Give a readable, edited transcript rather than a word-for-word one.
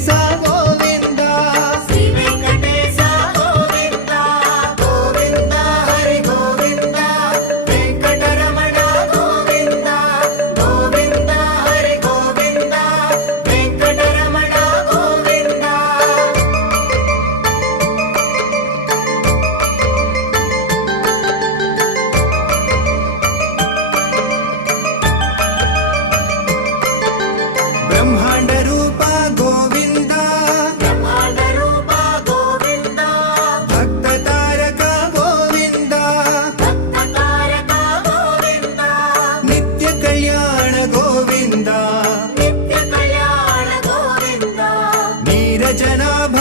Govinda Shri Venkatesha Govinda Govinda Hari Govinda Venkataramana Govinda Govinda Hari Govinda Venkataramana Govinda. Brahmanda Roopa Govinda Brahmanda Roopa Govinda Bhakta Taraka Govinda Bhakta Taraka Govinda Nithya Kalyana Govinda Nithya Kalyana Govinda నీరజనాభ